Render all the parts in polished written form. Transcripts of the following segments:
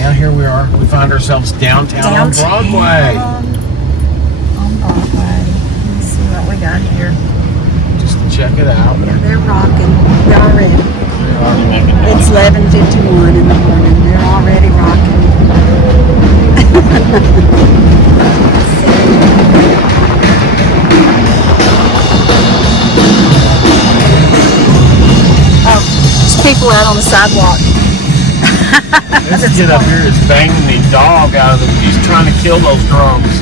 Now here we are. We find ourselves downtown on Broadway. On Broadway. Let's see what we got here. Just to check it out. Yeah, they're rocking. They're already. They're already making noise. It's 11:51 in the morning. They're already rocking. Oh, there's people out on the sidewalk. This kid up here is banging the dog out of the. He's trying to kill those drums.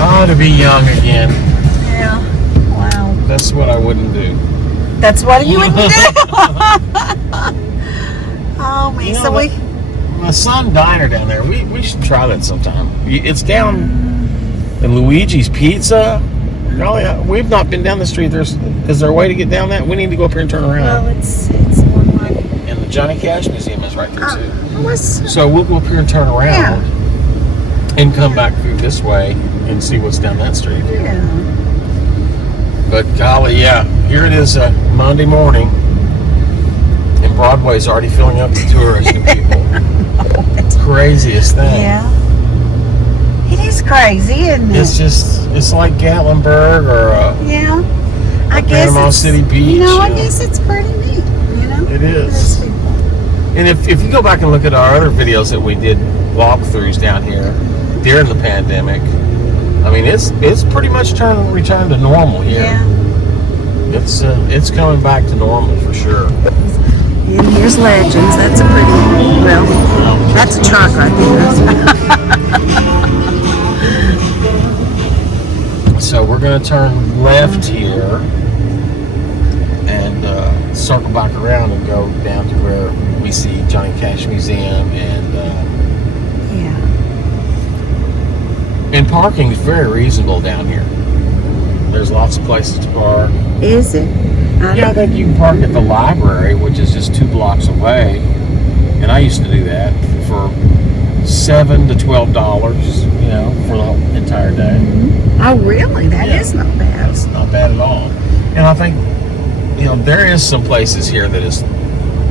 Oh, to be young again. Yeah. Wow. That's what I wouldn't do. That's what you would do. Oh man. So we. My son Diner down there. We should try that sometime. It's down in Luigi's Pizza. Oh yeah, we've not been down the street. Is there a way to get down that? We need to go up here and turn around. Well, it's one way. And the Johnny Cash Museum is right there too. So we'll go up here and turn around and come back through this way and see what's down that street. Yeah. But golly, yeah, here it is Monday morning, and Broadway's already filling up with tourists and people. Craziest thing. Yeah. It is crazy, isn't it? It's like Gatlinburg or I guess Panama City Beach. I guess it's pretty neat, It is. And if you go back and look at our other videos that we did, walkthroughs down here during the pandemic, I mean, it's pretty much returned to normal here. Yeah. It's coming back to normal for sure. And here's Legends. That's a pretty, that's a truck right there. So we're going to turn left here and circle back around and go down to where we see Johnny Cash Museum and parking is very reasonable down here. There's lots of places to park. Is it? I think you can park at the library, which is just 2 blocks away, and I used to do that for $7 to $12, for the entire day. Oh, really? That is not bad. That's not bad at all. And I think, there is some places here that is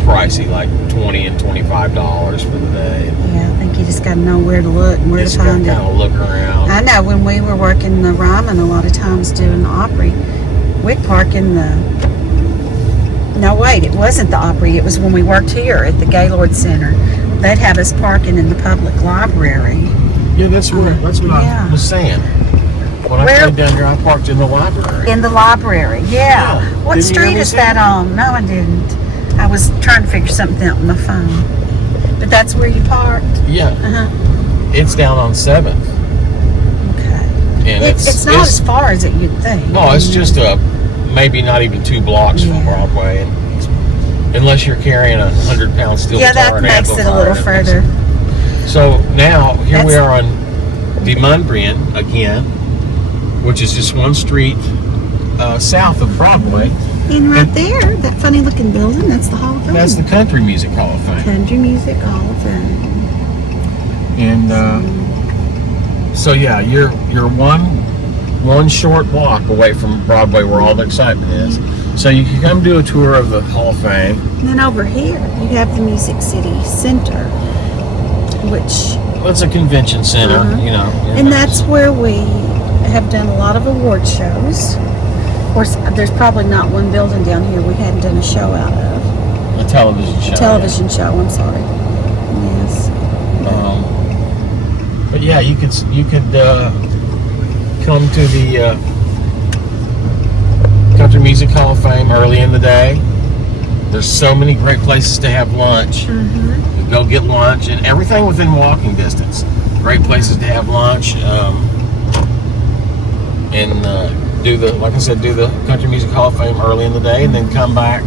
pricey, like $20 and $25 for the day. Yeah, I think you just got to know where to look and where to find it. Just got to kind of look around. I know when we were working the Ryman a lot of times doing the Opry, we'd park in the... No, wait, it wasn't the Opry. It was when we worked here at the Gaylord Center. They'd have us parking in the public library. Yeah, that's what I was saying. When I played down here, I parked in the library. In the library, yeah. What street is that on? No, I didn't. I was trying to figure something out on my phone. But that's where you parked? Yeah. It's down on 7th. Okay. And it's not as far as you'd think. No, it's just maybe not even 2 blocks from Broadway. And unless you're carrying a 100-pound steel guitar. Yeah, that makes it a little further. So now, here we are on De Mondrian again, which is just one street south of Broadway. And right there, that funny looking building, that's the Hall of Fame. That's the Country Music Hall of Fame. Country Music Hall of Fame. And so yeah, you're one short block away from Broadway where all the excitement is. So you can come do a tour of the Hall of Fame. And then over here, you have the Music City Center, which... Well, it's a convention center, And that's where we have done a lot of award shows. Of course, there's probably not one building down here we hadn't done a show out of. A television show. A television show, I'm sorry. Yes. But yeah, you could come to the Country Music Hall of Fame early in the day. There's so many great places to have lunch. You go get lunch and everything within walking distance. Great places to have lunch and do the Country Music Hall of Fame early in the day, and then come back,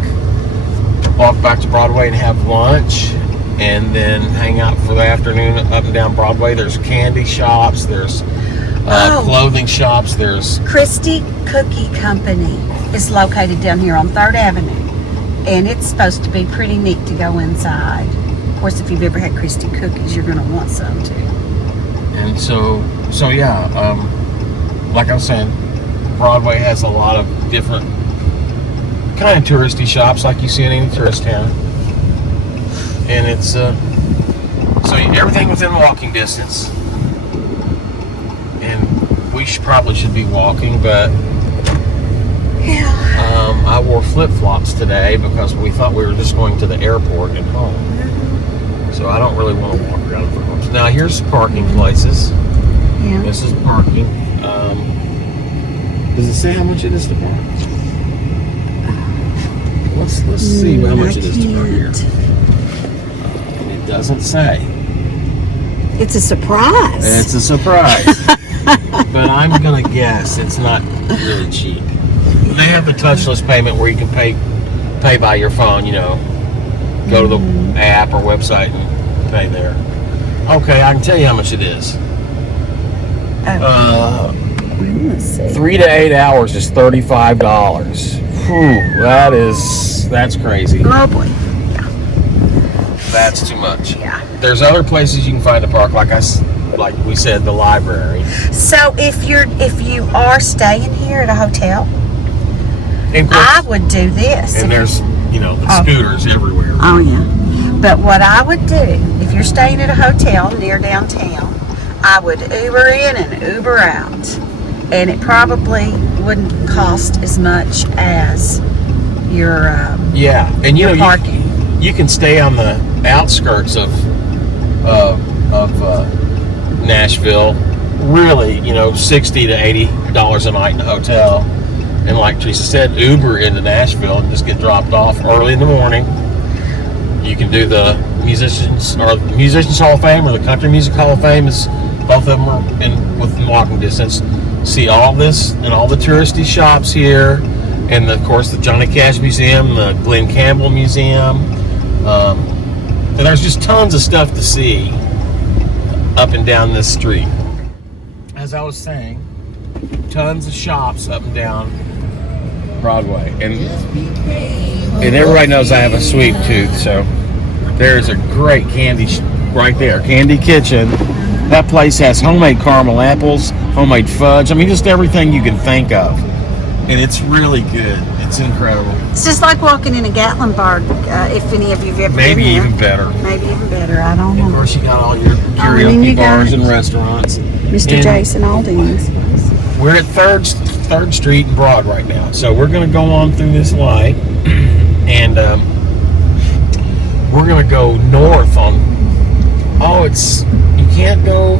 walk back to Broadway and have lunch, and then hang out for the afternoon up and down Broadway. There's candy shops, there's clothing shops, there's... Christie Cookie Company is located down here on 3rd Avenue, and it's supposed to be pretty neat to go inside. Of course, if you've ever had Christie cookies, you're going to want some too. And so yeah, like I was saying, Broadway has a lot of different kind of touristy shops like you see in any tourist town. And it's so everything within walking distance. And we probably should be walking, but Yeah. I wore flip-flops today because we thought we were just going to the airport and home. So I don't really want to walk around the farms. Now here's parking places. Yeah. This is parking. Does it say how much it is to park? Let's see how much it is to park here. It doesn't say. It's a surprise. It's a surprise. But I'm gonna guess it's not really cheap. They have the touchless payment where you can pay by your phone. You know, go to the app or website and pay there. Okay, I can tell you how much it is. Let's see. 3 to 8 hours is $35. Whew, that's crazy. Oh boy. That's too much. Yeah. There's other places you can find to park, like we said, the library. So if you are staying here at a hotel, And of course, I would do this. and there's the scooters everywhere. Oh yeah. But what I would do, if you're staying at a hotel near downtown, I would Uber in and Uber out. And it probably wouldn't cost as much as your Yeah, and your parking. You can stay on the outskirts of Nashville. Really, $60 to $80 a night in a hotel. And like Teresa said, Uber into Nashville and just get dropped off early in the morning. You can do the Musicians Hall of Fame or the Country Music Hall of Fame. Both of them are within walking distance. See all this and all the touristy shops here, and of course the Johnny Cash Museum, the Glenn Campbell Museum. And there's just tons of stuff to see up and down this street. As I was saying, tons of shops up and down Broadway, and everybody knows I have a sweet tooth, so there's a great candy right there, Candy Kitchen. That place has homemade caramel apples, homemade fudge. I mean, just everything you can think of, and it's really good. It's incredible. It's just like walking in a Gatlinburg. If any of you've ever Maybe been there. even better. Maybe even better. I don't Of know. course, you got all your and karaoke you bars got and restaurants. Mr. And Jason Aldean's. We're at Third Street and Broad right now, so we're going to go on through this light, and we're going to go north on. You can't go.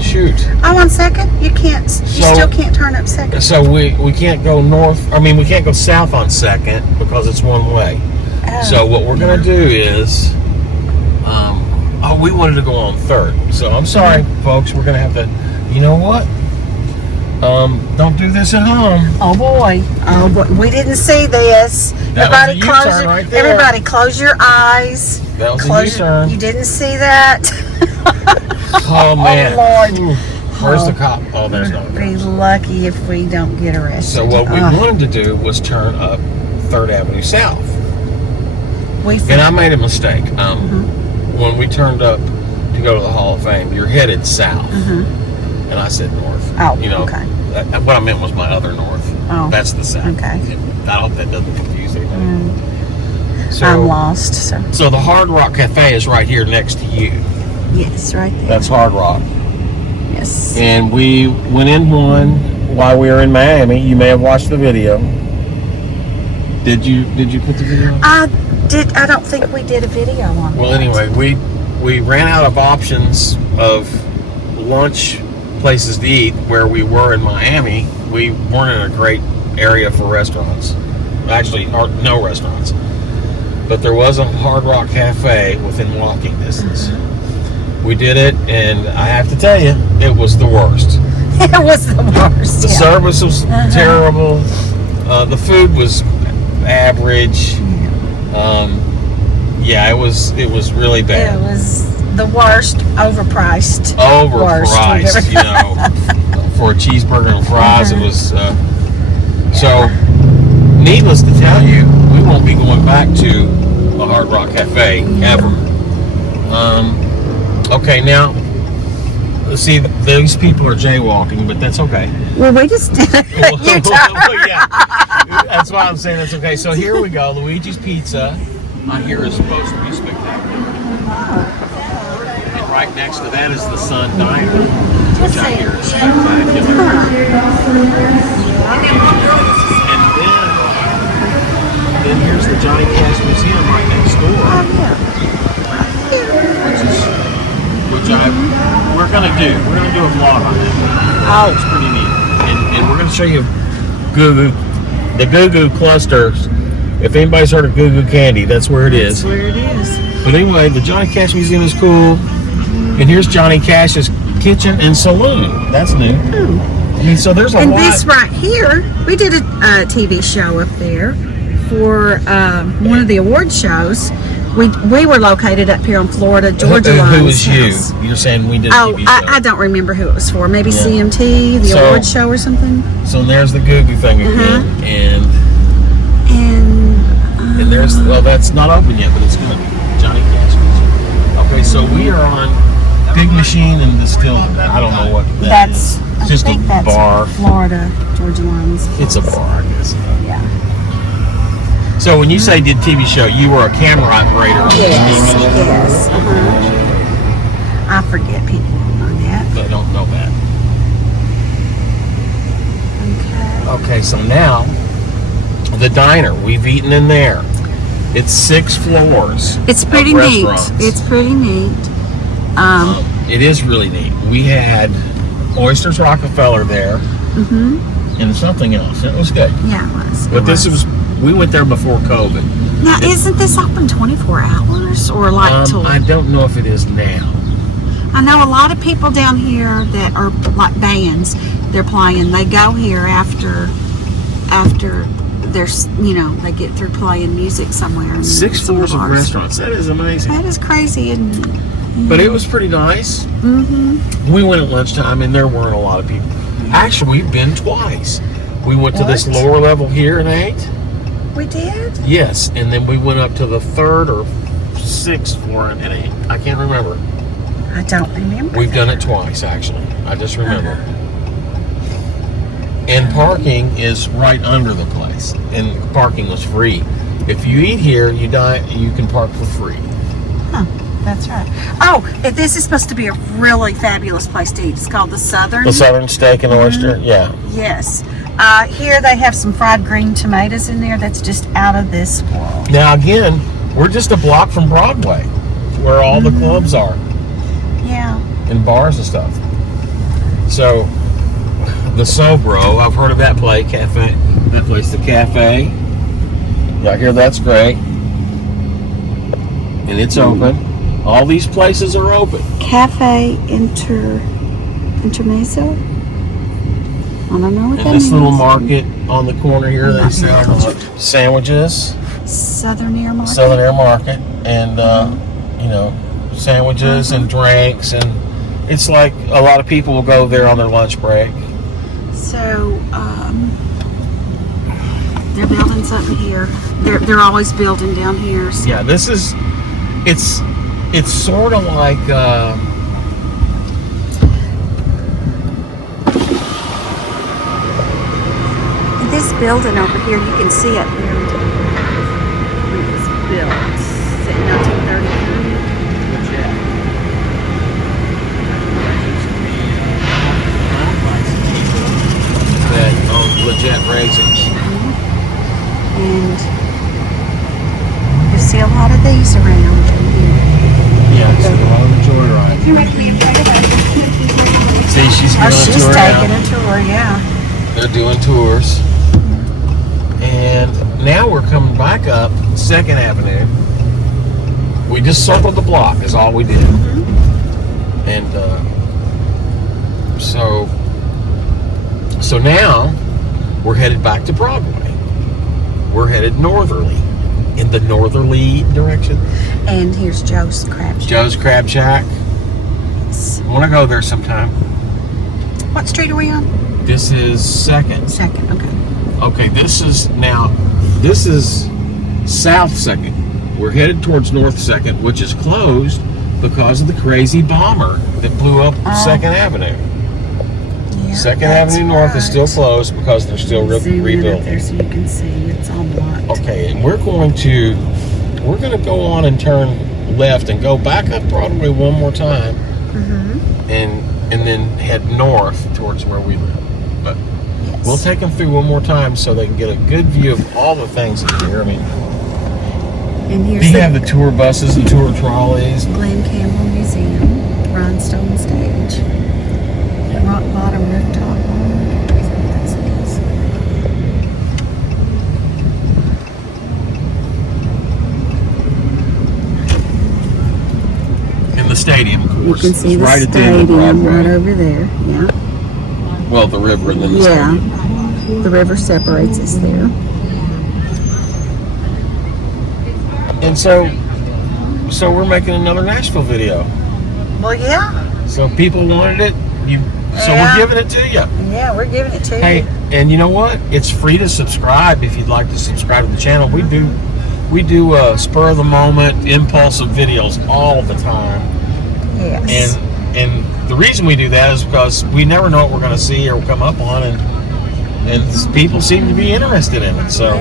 Shoot. Oh, 1 second. You can't. You still can't turn up second. So we can't go north. I mean, we can't go south on Second because it's one way. Oh, So what we're going to do is, we wanted to go on Third. So I'm sorry, folks. We're going to have to. You know what? Don't do this at home. Oh boy. Oh boy. We didn't see this. That was a U-turn right there. Everybody close your eyes. That was a Close U-turn. You didn't see that. Oh man. Oh Lord. Where's the cop? Oh, there's no. Be lucky if we don't get arrested. So what we wanted to do was turn up 3rd Avenue South. And I made a mistake. When we turned up to go to the Hall of Fame, you're headed south. And I said north. Oh, okay. What I meant was my other north. Oh. That's the south. Okay. I hope that doesn't confuse anybody. So, I'm lost. So the Hard Rock Cafe is right here next to you. Yes, right there. That's Hard Rock. Yes. And we went in one while we were in Miami. You may have watched the video. Did you put the video on? I don't think we did a video on it. Well, anyway, we ran out of options of lunch places to eat where we were in Miami. We weren't in a great area for restaurants. Actually, no restaurants. But there was a Hard Rock Cafe within walking distance. We did it, and I have to tell you, it was the worst. It was the worst. The service was terrible. The food was average. It was really bad. It was the worst, overpriced. Overpriced, for a cheeseburger and fries. It was so. Needless to tell you, we won't be going back to the Hard Rock Cafe ever. Okay, now see, these people are jaywalking, but that's okay. Well, we just did it. You Well, yeah, that's why I'm saying that's okay. So here we go. Luigi's Pizza, I hear, is supposed to be spectacular. And right next to that is the Sun Diner, which I hear is spectacular. And then here's the Johnny Cash Museum right next door. We're gonna do a vlog on that. It's pretty neat, and we're gonna show you the Goo Goo clusters. If anybody's heard of Goo Goo candy, that's where it is. That's where it is. But anyway, the Johnny Cash Museum is cool, and here's Johnny Cash's kitchen and saloon. That's new. I mean, so there's a lot. And this right here, we did a TV show up there for one of the award shows. We were located up here on Florida Georgia Line's Who was you? house. You're saying we did a TV show. I don't remember who it was for. Maybe CMT, the award show or something. So there's the Goo Goo thing again, and there's, well, that's not open yet, but it's going to be Johnny Cash Museum. Okay, so we are on Big Machine and Distillery. I don't know what that is. It's just a bar. Florida Georgia Line's house. It's a bar, I guess. Yeah. So when you say did TV show, you were a camera operator on Yes. I forget people on that. But I don't know that. Okay. Okay, so now the diner. We've eaten in there. It's 6 floors. It's pretty of neat. restaurants. It's pretty neat. It is really neat. We had Oysters Rockefeller there, and something else. It was good. Yeah, it was. But we went there before COVID. Now, isn't this open 24 hours or like till? I don't know if it is now. I know a lot of people down here that are like bands. They're playing. They go here after there's they get through playing music somewhere. And 6 floors of restaurants. That is amazing. That is crazy, isn't it? But it was pretty nice. We went at lunchtime, and there weren't a lot of people. Actually, we've been twice. We went to this lower level here and ate. We did? Yes, and then we went up to the 3rd or 6th floor and ate. I can't remember. I don't remember. We've done it twice, actually. I just remember. And parking is right under the place, and parking was free. If you eat here, you can park for free. Huh. That's right. Oh, this is supposed to be a really fabulous place to eat. It's called the Southern. The Southern Steak and Oyster, yeah. Yes. Here they have some fried green tomatoes in there that's just out of this world. Now again, we're just a block from Broadway, where all the clubs are. Yeah. And bars and stuff. So, the Sobro, I've heard of that place, the cafe. Yeah, I hear that's great. And it's open. All these places are open. Cafe Intermezzo? I don't know what that And this means. little market on the corner here, they sell sandwiches. Southern Air Market. Southern Air Market. And, sandwiches and drinks. And it's like a lot of people will go there on their lunch break. So, they're building something here. They're always building down here. So. Yeah, this is, it's sort of like, this building over here, you can see it here. When it was built in 1933. That Leggett razors. And you see a lot of these around here. Yeah, it's a lot of the joyride. See, she's going she's tour taking now. a tour, yeah. They're doing tours. And now we're coming back up 2nd Avenue. We just circled the block is all we did. And so now we're headed back to Broadway. We're headed northerly, in the northerly direction. And here's Joe's Crab Shack. Joe's Crab Shack. I want to go there sometime. What street are we on? This is 2nd. 2nd, okay. Okay, this is South 2nd. We're headed towards North 2nd, which is closed because of the crazy bomber that blew up Second Avenue. Yeah, Second Avenue North is still closed because they're still Zoom in up rebuilding. there so you can see it's all blocked. Okay, and we're going to go on and turn left and go back up Broadway one more time, and then head north towards where we live. But we'll take them through one more time so they can get a good view of all the things in here. I mean, and here's we have the tour buses and tour trolleys. Glen Campbell Museum, Rhinestone Stage, Rock Bottom Rooftop. And the stadium, of course. You can see it's the right at the end of stadium Broadway. right over there. Yeah. Well, the river and then the stadium. The river separates us there. And so we're making another Nashville video. Well, yeah. So people wanted it. So we're giving it to you. Yeah, we're giving it to Hey, you. and you know what? It's free to subscribe if you'd like to subscribe to the channel. We do spur of the moment, impulsive videos all the time. Yes. And the reason we do that is because we never know what we're going to see or come up on, and people seem to be interested in it. So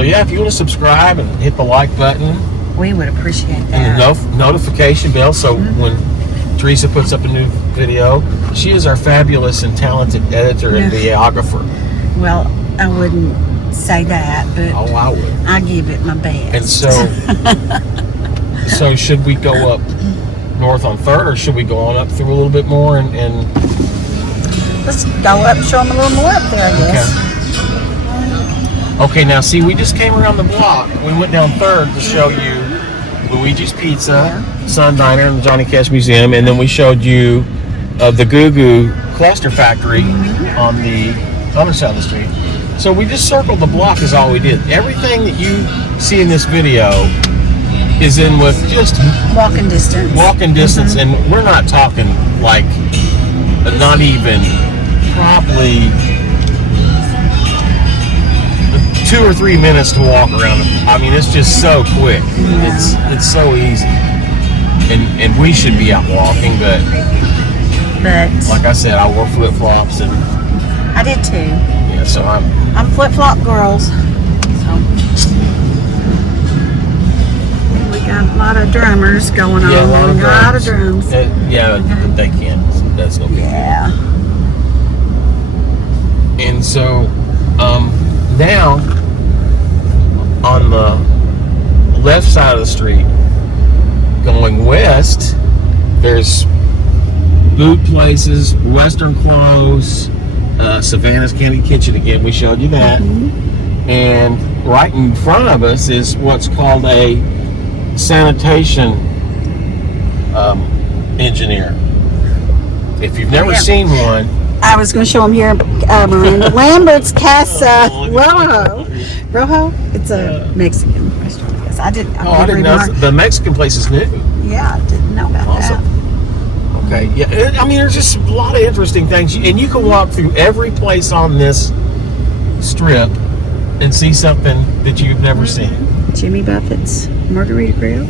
yeah, if you want to subscribe and hit the like button, we would appreciate that. and the notification bell, so when Teresa puts up a new video, she is our fabulous and talented editor and videographer. Well, I wouldn't say that, but Oh, I would. I give it my best. And so should we go up north on 3rd, or should we go on up through a little bit more and let's go up and show them a little more up there, I guess. Okay, now see, we just came around the block. We went down 3rd to show you Luigi's Pizza, Sun Diner, and the Johnny Cash Museum, and then we showed you the Goo Goo Cluster Factory on the other side of the street. So we just circled the block is all we did. Everything that you see in this video is in with just Walking distance. and we're not talking like not even probably 2 or 3 minutes to walk around. I mean, it's just so quick. It's so easy, and we should be out walking, but like I said, I wore flip flops, and I did too. yeah, so I'm flip flop girls. So we got a lot of drummers going on. yeah, a lot of drums. They can. That's no big deal. Yeah. And so now on the left side of the street going west, there's food places, Western clothes, Savannah's Candy Kitchen again, we showed you that. And right in front of us is what's called a sanitation engineer. If you've never seen one, I was going to show them here. Miranda Lambert's Casa Rojo. It's a Mexican restaurant. Yes, I didn't know. The Mexican place is new. Yeah, I didn't know about that. Okay, yeah. I mean, there's just a lot of interesting things, and you can walk through every place on this strip and see something that you've never seen. Jimmy Buffett's Margarita Grill.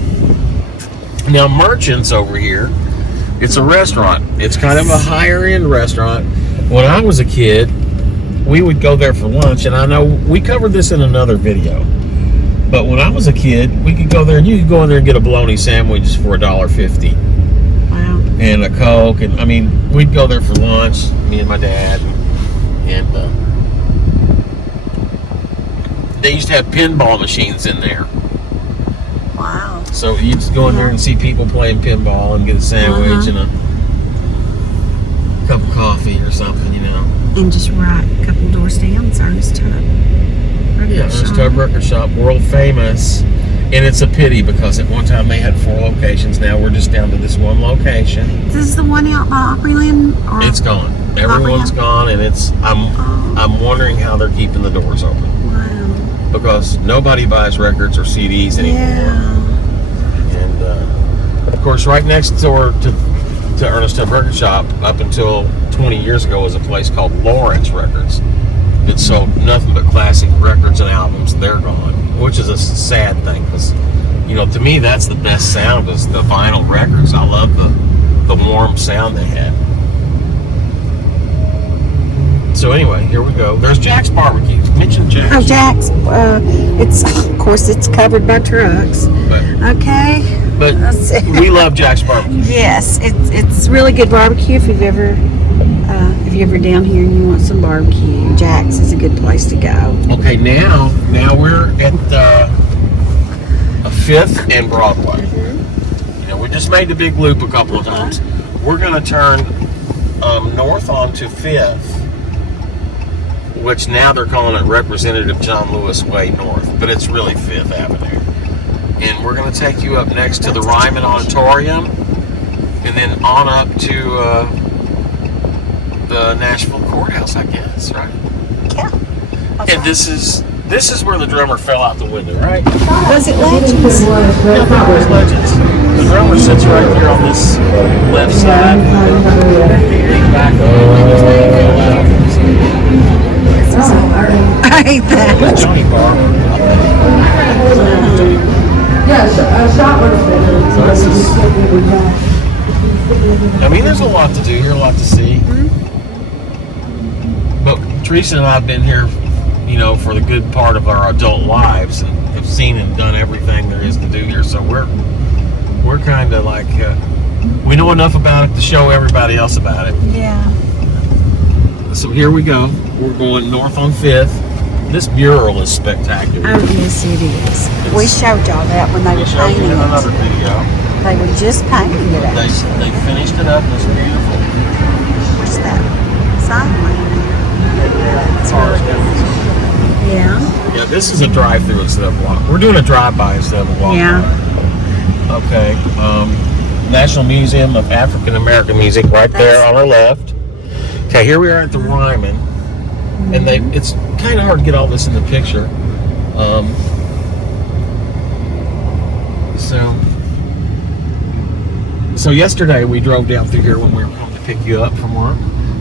Now, Merchants over here, it's a restaurant. It's kind of a higher end restaurant. When I was a kid, we would go there for lunch, and I know we covered this in another video, but when I was a kid, we could go there, and you could go in there and get a bologna sandwich for $1.50. Wow. And a Coke, and I mean, we'd go there for lunch, me and my dad, and they used to have pinball machines in there. Wow. So you just go in there and see people playing pinball and get a sandwich and a cup of coffee or something, you know. And just right a couple doors down, it's Ernest Tubb. Ernest Tubb Record Shop, world famous. And it's a pity because at one time they had 4 locations. Now we're just down to this one location. This is the one out by Opryland? Or It's gone. Everyone's gone, and I'm wondering how they're keeping the doors open. Wow. Because nobody buys records or CDs anymore. Yeah. And of course, right next door to Ernest Tubb Record Shop, up until 20 years ago, was a place called Lawrence Records that sold nothing but classic records and albums. They're gone, which is a sad thing because you know, to me, that's the best sound is the vinyl records. I love the warm sound they had. So anyway, here we go. There's Jack's Barbecue. Mention Jack's. Oh, Jack's. Of course, it's covered by trucks. Okay. But we love Jack's Barbecue. Yes, it's really good barbecue. If you're ever down here and you want some barbecue, Jack's is a good place to go. Okay, now we're at 5th and Broadway. You know, we just made the big loop a couple of times. We're going to turn north onto 5th, which now they're calling it Representative John Lewis Way North, but it's really 5th Avenue. And we're going to take you up next to the Ryman Auditorium, and then on up to the Nashville Courthouse, I guess, right? Yeah. And this is where the drummer fell out the window, right? Was it Legends? Yeah, that was Legends. The drummer sits right here on this left side. Back I hate that. That's Johnny Barber. I mean, there's a lot to do here, a lot to see. But Teresa and I have been here, you know, for the good part of our adult lives and have seen and done everything there is to do here. So we're kind of like, we know enough about it to show everybody else about it. Yeah. So here we go. We're going north on 5th. This mural is spectacular. Oh, yes, it is. We showed y'all that when they were showed painting you in another it. video. They were just painting it, They actually. finished it up. It's beautiful. What's that? Sign lane. Yeah. Yeah, this is a drive-through instead of a walk. We're doing a drive-by instead of a walk. Yeah. Okay. National Museum of African American Music, right there on our left. Okay, here we are at the Ryman, and it's kind of hard to get all this in the picture. So yesterday we drove down through here when we were coming to pick you up from work.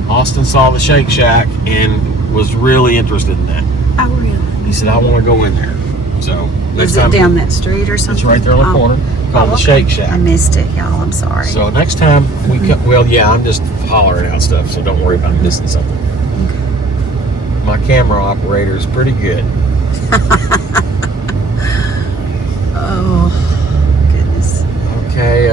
Austin saw the Shake Shack and was really interested in that. Oh, really? He said, I want to go in there. So Is it down that street or something? It's right there on the corner, called the Shake Shack. I missed it, y'all. I'm sorry. So next time we come, well, yeah, I'm just hollering out stuff, so don't worry about missing something. Okay. My camera operator is pretty good. Oh, goodness. Okay.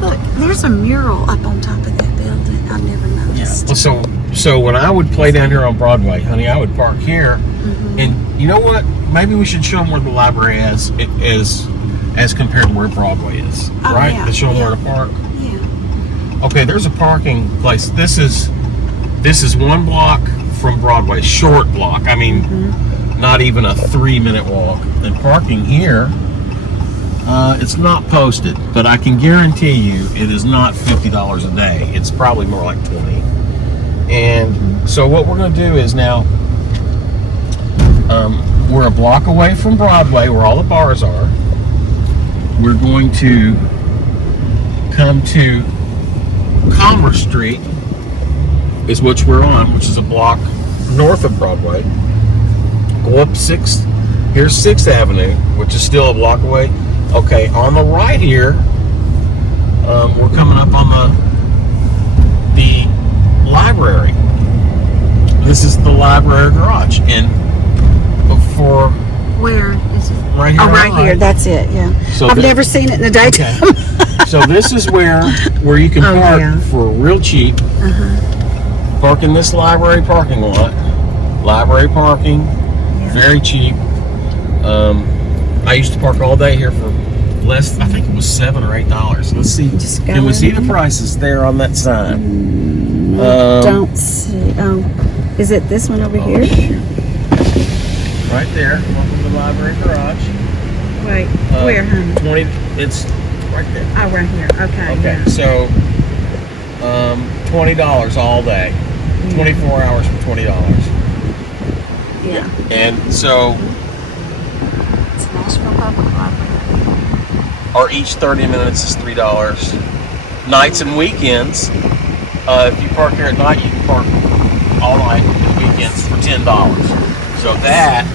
Look, there's a mural up on top of that building. I never noticed. Yeah. So when I would play down here on Broadway, honey, I would park here, and you know what? Maybe we should show them where the library is as compared to where Broadway is, right? Yeah, To show them where to park. Yeah. Okay, there's a parking place. This is 1 block from Broadway, short block. I mean, not even a 3-minute walk. And parking here, it's not posted, but I can guarantee you it is not $50 a day. It's probably more like $20. And so what we're going to do is now, we're a block away from Broadway where all the bars are. We're going to come to Commerce Street, is which we're on, which is a block north of Broadway. Go up 6th. Here's 6th Avenue, which is still a block away. Okay, on the right here, we're coming up on the library. This is the library garage, and before Where is it? right here. Oh, right here. That's it. Yeah. So I've never seen it in the daytime. Okay. So this is where you can park for real cheap. Park in this library parking lot. Library parking, very cheap. I used to park all day here for less. I think it was $7 or $8. Let's see. Can we see the prices there on that sign? Don't see. Oh, is it this one over here? Shoot. Right there. Welcome to the library garage. Wait, where, honey? 20. It's right there. Oh, right here. Okay. Okay. Yeah. So, $20 all day. 24 hours for $20. Yeah. And so, It's Nashville Public Library. or each 30 minutes is $3. Nights and weekends, if you park here at night, you can park all night and weekends for $10. So that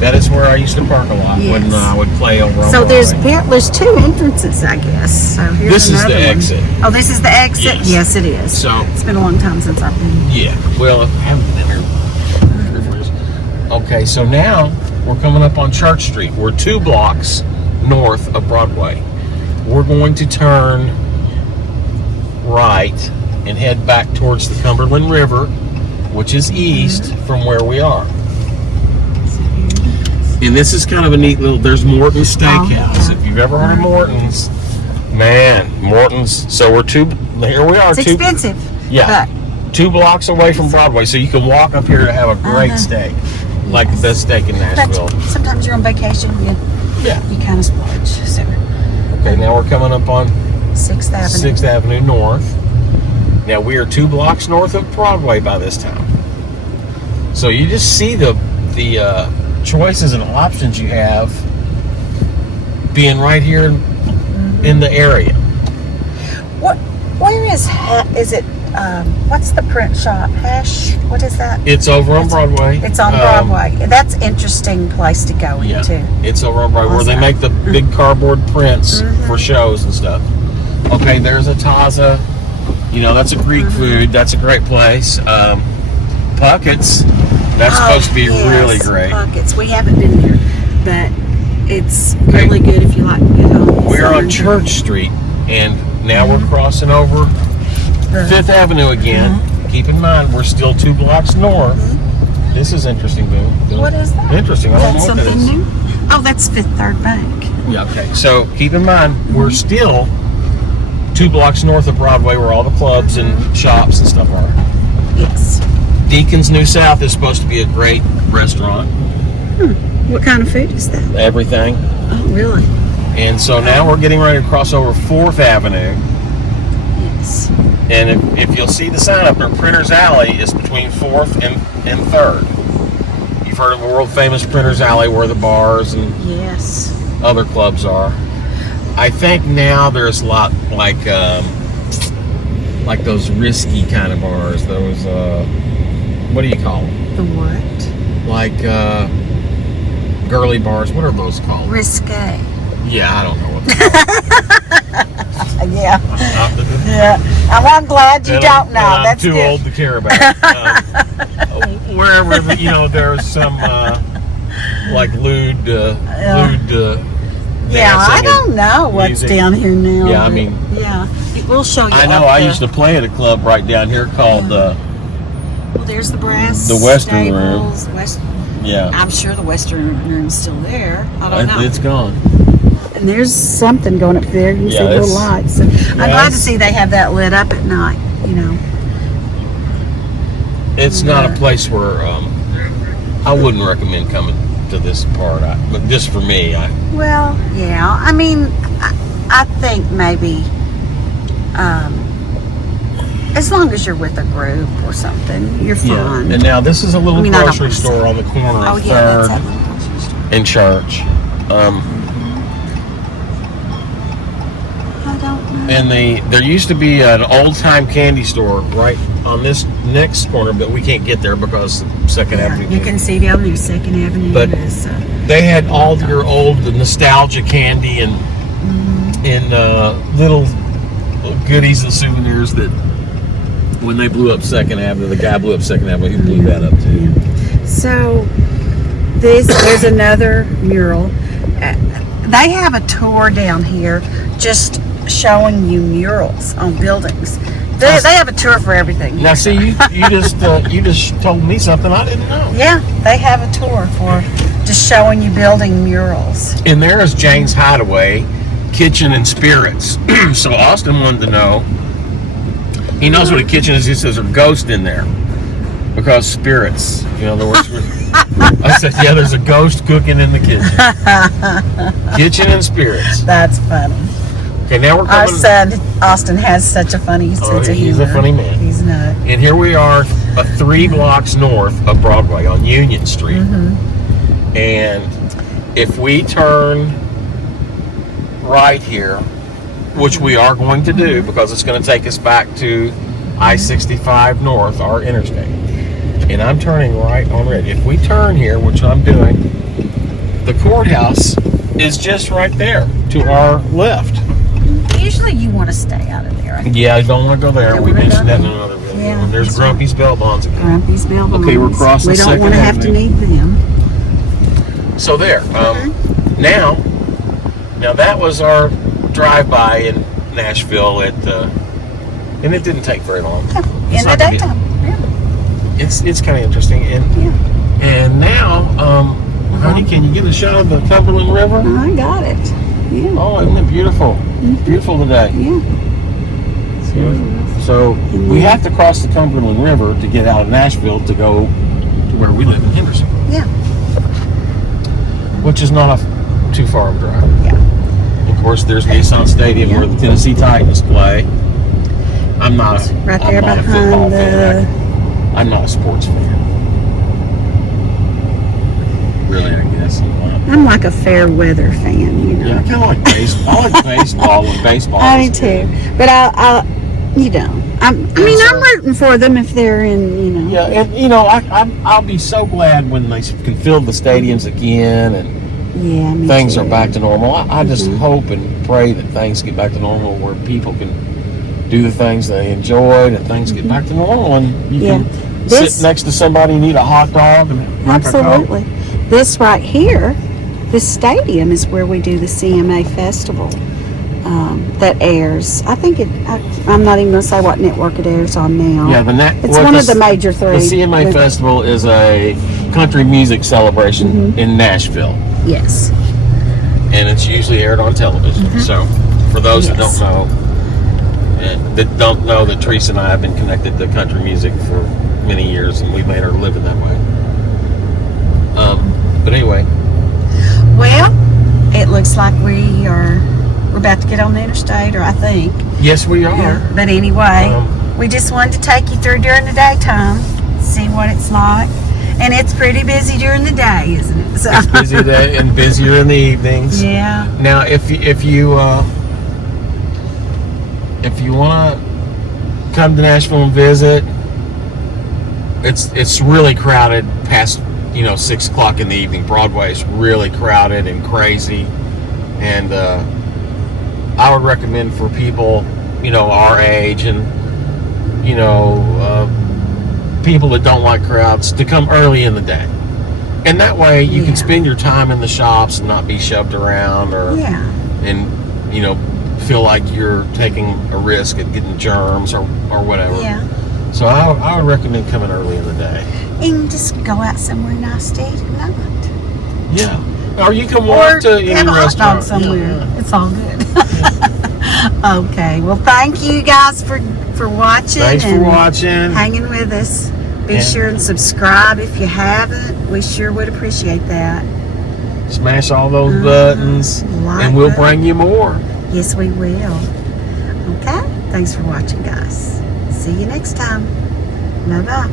That is where I used to park a lot when I would play over on So there's Broadway. 2 entrances, I guess. So here's This is the another one. exit. Oh, this is the exit? Yes. Yes, it is. So It's been a long time since I've been. yeah, well, I haven't been here. Okay, so now we're coming up on Church Street. We're 2 blocks north of Broadway. We're going to turn right and head back towards the Cumberland River, which is east from where we are. And this is kind of a neat little, there's Morton's Steakhouse. If you've ever heard of Morton's, man, Morton's. So we're here we are. It's expensive. Yeah. But 2 blocks away from Broadway, so you can walk up here to have a great steak. Like the best steak in Nashville. sometimes you're on vacation, you kind of splurge. So, Okay, now we're coming up on 6th Avenue. 6th Avenue North. Now we are 2 blocks north of Broadway by this time. So you just see the choices and options you have being right here in the area. Where is it? What's the print shop? Hash? What is that? It's over on Broadway. It's on Broadway. That's an interesting place to go into. It's over on Broadway where they make the big cardboard prints for shows and stuff. Okay, there's a Taza. You know, that's a Greek food. That's a great place. Puckett's. That's supposed to be really great. Puckett's. We haven't been there, but it's really good if you like good home. We're on Church Street, and now we're crossing over 5th Avenue again. Keep in mind, we're still 2 blocks north. This is interesting, Boone. What is that? Interesting. I don't know what that is. New? Oh, that's Fifth Third Bank. Yeah, okay. So keep in mind, we're still 2 blocks north of Broadway where all the clubs and shops and stuff are. Yes. Deacon's New South is supposed to be a great restaurant. What kind of food is that? Everything. Oh, really? And so now we're getting ready to cross over 4th Avenue. Yes. And if you'll see the sign up there, Printer's Alley is between 4th and 3rd. You've heard of the world famous Printer's Alley where the bars and other clubs are. I think now there's a lot like those risky kind of bars. Those, what do you call them? The what? Like girly bars. What are those called? Risque. Yeah, I don't know what they're called. Yeah. I'm glad you don't know. I'm That's too good. old to care about it. Wherever, there's some like lewd yeah, I don't know what's music down here now. Yeah, I mean, yeah, we'll show you. I know. I used to play at a club right down here called well, there's the brass. The Western Stables, Room. Yeah, I'm sure the Western Room's still there. I don't know. It's gone. And there's something going up there. You see little lights. So I'm glad to see they have that lit up at night. It's not a place where I wouldn't recommend coming to this part, but just for me. Well, yeah. I mean, I think maybe as long as you're with a group or something, you're fine. And now this is a little grocery store on the corner of 3rd and Church. I don't know. And there used to be an old-time candy store right on this next corner, but we can't get there because 2nd Avenue. You can see down there 2nd Avenue. But they had all your old nostalgia candy and little goodies and souvenirs that when they blew up 2nd Avenue, the guy blew up 2nd Avenue, he blew that up too. So there's another mural. They have a tour down here just showing you murals on buildings. They have a tour for everything. Now, see, you just told me something I didn't know. Yeah, they have a tour for just showing you building murals. And there is Jane's Hideaway, Kitchen and Spirits. So Austin wanted to know. He knows what a kitchen is. He says there's a ghost in there because spirits. In other words, I said, yeah, there's a ghost cooking in the kitchen. Kitchen and Spirits. That's funny. Okay, now we're coming. Our son Austin has such a funny sense of humor. He's a funny man. He's not. And here we are, 3 blocks north of Broadway on Union Street. Mm-hmm. And if we turn right here, which we are going to do because it's going to take us back to I-65 North, our interstate. And I'm turning right on red. If we turn here, which I'm doing, courthouse is just right there to our left. Usually you want to stay out of there. Yeah, I don't want to go there. Don't We wanna mentioned go that in there. another video. Yeah, And there's that's Grumpy's Bell Bonds again. Grumpy's Bell Okay, we're Bonds. crossing We don't Second want to have to Avenue. need them. So there. Now that was our drive-by in Nashville and it didn't take very long. It's In the not gonna be- daytime. Yeah. It's kind of interesting. And now, honey, can you get a shot of the Cumberland River? I got it. Yeah. Oh, isn't it beautiful? Beautiful today. Yeah. So we have to cross the Cumberland River to get out of Nashville to go to where we live in Henderson, Yeah. which is not too far of a drive. Yeah. Of course, there's Nissan Stadium where the Tennessee Titans play. I'm not a football fan. I'm not a sports fan. Really, I guess. I'm like a fair weather fan, you know. Yeah, I kind of like baseball. I like baseball and baseball. I is do too. good. But I'm rooting for them if they're in, you know. Yeah, and I'll be so glad when they can fill the stadiums again and Yeah, me things too. are back to normal. I just hope and pray that things get back to normal where people can do the things they enjoyed and things get back to normal and you can sit next to somebody and eat a hot dog and drink a Coke. Absolutely. This right here, this stadium is where we do the CMA Festival that airs. I think I'm not even going to say what network it airs on now. Yeah, it's one of the major three. The CMA Festival is a country music celebration in Nashville. Yes. And it's usually aired on television. So, for those that don't know, that Teresa and I have been connected to country music for many years, and we've made our living that way. But anyway. Well, it looks like we're about to get on the interstate, or I think. Yes, we are. Yeah. But anyway, we just wanted to take you through during the daytime, see what it's like. And it's pretty busy during the day, isn't it? So. It's busy day and busier in the evenings. Yeah. Now, if you want to come to Nashville and visit, it's really crowded past 6 o'clock in the evening. Broadway is really crowded and crazy, and I would recommend for people our age and people that don't like crowds to come early in the day, and that way you can spend your time in the shops and not be shoved around and feel like you're taking a risk at getting germs or whatever. Yeah. So I would recommend coming early in the day. And just go out somewhere nice to eat at night. Yeah. Or you can walk to any have a hot restaurant dog somewhere. Yeah. It's all good. Okay. Well, thank you guys for watching. Thanks for and watching. hanging with us. Be sure and subscribe if you haven't. We sure would appreciate that. Smash all those buttons, and we'll bring you more. Yes, we will. Okay. Thanks for watching, guys. See you next time. Bye-bye.